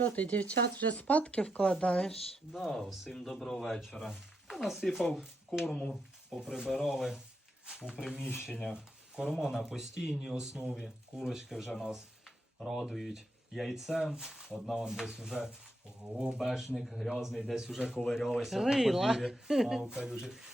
Що ти, дівчат, вже спадки вкладаєш? Да, всім доброго вечора. Я насипав корму, поприбирали у приміщеннях. Корма на постійній основі. Курочки вже нас радують яйцем. Одна вон десь уже гобешник грязний, десь уже ковирялася по подвір'ї.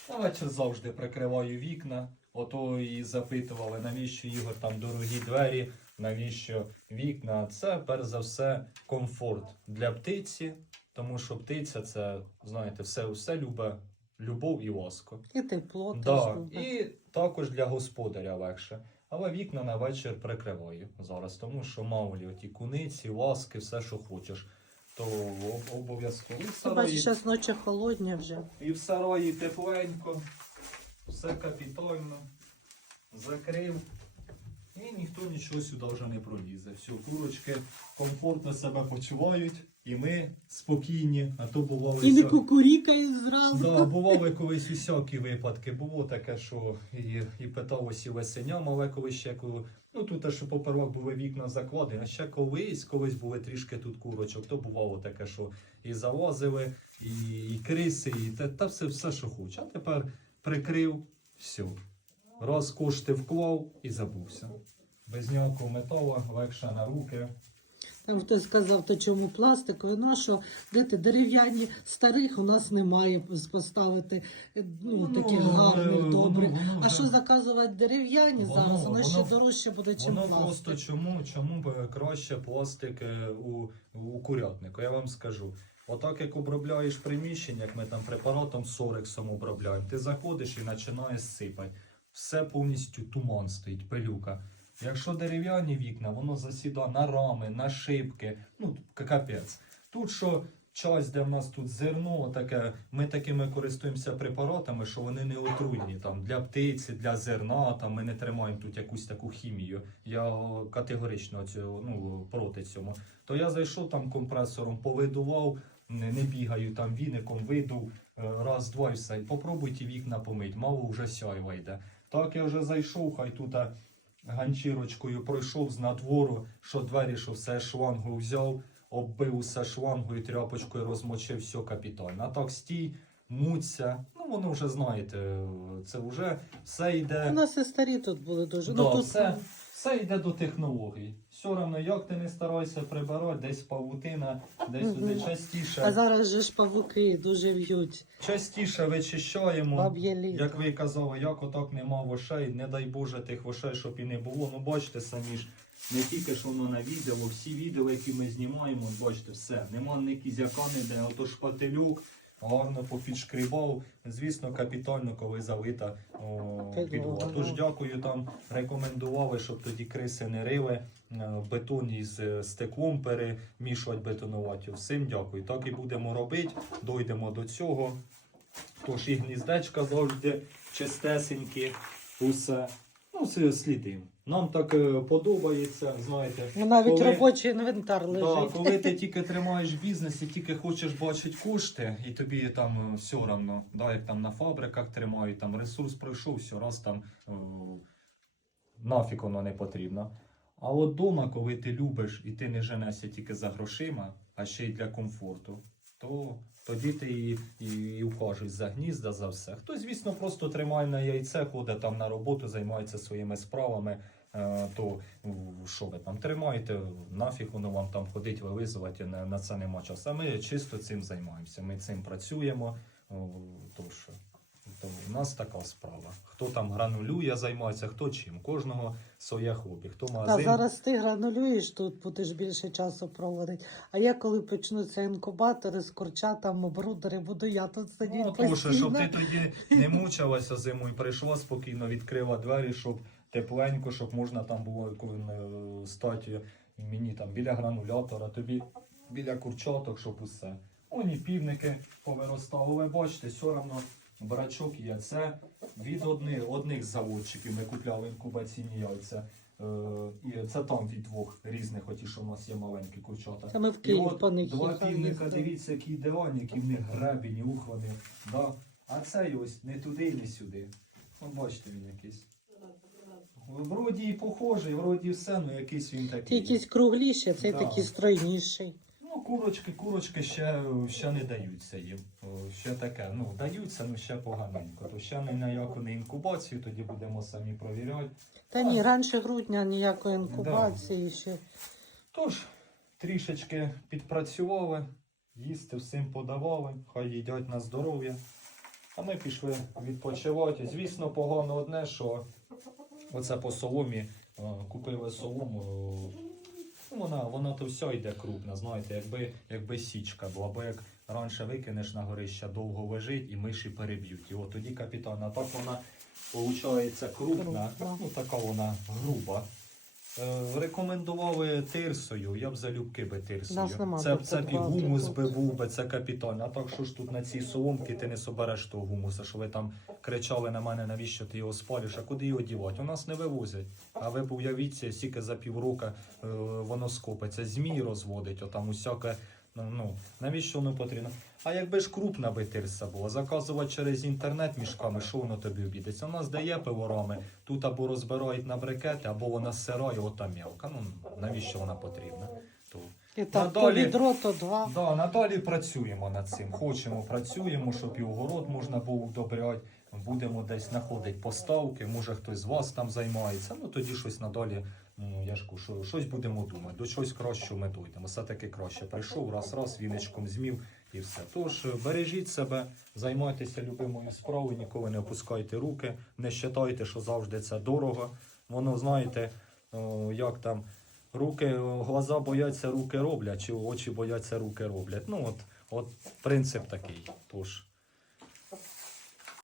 На вечір завжди прикриваю вікна. Ото і запитували, навіщо Ігор там дорогі двері, навіщо вікна. Це перш за все комфорт для птиці, тому що птиця це, знаєте, все, все любе любов і ласку. І тепло Да, і також для господаря легше. Але вікна на вечір прикриваю зараз, тому що мало лі оті куниці, ласки, все, що хочеш, то обов'язково. Ти бачиш, зараз ночі холодні вже. і в сараї тепленько, все капітально, закрив. І ніхто нічого сюди вже не пролізе. Все, курочки комфортно себе почувають, і ми спокійні, а то бувало. І не що- кукурікають зразу. Да, бували колись усякі випадки. Було таке, що і, і питалося весеням, але колись ще коли. Ну тут що попервах були вікна закладені, а ще колись, колись були трішки тут курочок, то бувало таке, що і залазили, і, і криси, і те, та все, все, що хоче. А тепер прикрив, все. Раз кошти вклав і забувся. Без ніякого металу, легше на руки. Там хтось сказав, то чому пластикові, ну а що, де ти дерев'яні старих у нас немає поставити е, ну, таких воно, гарних, воно, добрих. воно А що заказувати дерев'яні зараз, воно, ще дорожче буде, ніж Воно пластик. просто чому, чому б краще пластик е, у, у курятнику? Я вам скажу. Отак як обробляєш приміщення, як ми там препаратом Сорексом обробляємо, ти заходиш і починаєш сипати. Все повністю туман стоїть, пилюка. Якщо дерев'яні вікна, воно засідає на рами, на шибки, ну капець. Тут що часть, де в нас тут зерно, таке, ми такими користуємося препаратами, що вони не отруйні там для птиці, для зерна. Там ми не тримаємо тут якусь таку хімію. Я категорично цього, ну, проти цьому. То я зайшов там компресором, повидував, не, не бігаю там віником, видув раз, два і все. Попробуй ті вікна помить, мало вже сяйва йде. Так я вже зайшов, хай тут е, ганчірочкою пройшов з надвору, що двері, що все шлангу взяв, оббив усе шлангою, тряпочкою розмочив, все капітально. А так стій, муться. Ну воно вже знаєте, це вже все йде. У нас і старі тут були дуже. Да, ну, тут, все, все йде до технологій. Все одно, як ти не старайся прибирати, десь павутина, десь туди частіше. А зараз же ж павуки дуже в'ють. Частіше вичищаємо. Як ви казали, як отак нема вошей, не дай Боже тих вошей, щоб і не було. Ну бачите самі ж, не тільки що воно на відео, всі відео, які ми знімаємо, бачите, все. Нема ні кізяка ніде, ото шпателюк, гарно попідшкрібав. Звісно, капітально, коли залита Підлога. Тож дякую там, рекомендували, щоб тоді криси не рили. е, Бетон із е, стеклом перемішувати, бетонувати. Всім дякую. Так і будемо робити. Дойдемо до цього. Тож і гніздечка завжди чистесенькі, усе. Ну, все слідимо. Нам так е, подобається, знаєте. Ну, навіть коли- робочий інвентар Да, лежить. коли ти тільки тримаєш бізнес і тільки хочеш бачити кошти, і тобі там е, все одно, да, як там на фабриках тримають, там ресурс пройшов, все раз там е, нафіг воно не потрібно. А от дома, коли ти любиш і ти не женешся тільки за грошима, а ще й для комфорту, то тоді ти і, і, і вкажеш за гнізда, за все. Хтось, звісно, просто тримає на яйце, ходить там на роботу, займається своїми справами. Е, То що ви там тримаєте, нафіг воно вам там ходить, вилизувати, на, це нема часу. А ми чисто цим займаємося. Ми цим працюємо. Тож, то у нас така справа. Хто там гранулює, займається, хто чим. Кожного своє хобі. Хто Та зараз ти гранулюєш тут, будеш більше часу проводити. А я коли почнуться інкубатори з курчатами, брудери, буду я тут сидіти Ну, тому що, щоб ти тоді не мучилася зимою, прийшла спокійно, відкрила двері, щоб тепленько, щоб можна там було е, мені там біля гранулятора, тобі біля курчаток, щоб усе. Оні півники повиростали. Ви бачите, все одно брачок є. Це від одних, одних заводчиків ми купляли інкубаційні яйця. Е, і це там від двох різних, оті, що в нас є маленькі курчата. Та ми в І от по два півника, дивіться, які ідеальні, які в них гребені, ухвани. Да? А цей ось не туди, не сюди. От бачите він якийсь. Вроді і похожий, вроді все, ну якийсь він такий. якісь кругліші, цей Да. такий стройніший. Ну, Ну, курочки, курочки ще, ще не даються їм. О, Ще таке, ну, даються, ну ще поганенько. То ще не на яку не інкубацію, тоді будемо самі провіряти. Та ні, раніше грудня ніякої інкубації ще. Тож, трішечки підпрацювали, їсти всім подавали, хай їдять на здоров'я. А ми пішли відпочивати. Звісно, погано одне, що оце по соломі е, купили солому. ну, Вона, вона то все йде крупна, знаєте, якби, якби січка була, бо як раніше викинеш на горище, довго лежить і миші переб'ють. І от тоді капітан, а так вона виходить крупна, Крупна. ну така вона груба. Е, рекомендували тирсою, я б залюбки би тирсою. Нема це, тут це б і гумус би був би, це капітально. А так що ж тут на цій соломці ти не собереш того гумуса, що ви там кричали на мене, навіщо ти його спалюєш, а куди його дівати? У нас не вивозять. А ви б уявіться, стільки за півроку е, воно скопиться, змій розводить, отам усяке. Ну, ну, навіщо воно потрібно? А якби ж крупна би тирса була, заказувати через інтернет мішками, що воно тобі обійдеться? У нас дає пиворами, тут або розбирають на брикети, або вона сира, і ота м'явка. Ну навіщо вона потрібна? То І так, то відро, то два. Да, надалі працюємо над цим. Хочемо, працюємо, щоб і огород можна було удобряти. Будемо десь знаходити поставки, може хтось з вас там займається. Ну тоді щось надалі, ну я ж що щось будемо думати. До чогось кращого ми дійдемо. Все таки краще. Прийшов раз, раз, віничком змів і все. Тож бережіть себе, займайтеся любимою справою, ніколи не опускайте руки, не вважайте, що завжди це дорого. Воно знаєте, як там. Руки, глаза бояться, руки роблять, чи очі бояться, руки роблять. Ну от, от принцип такий. Тож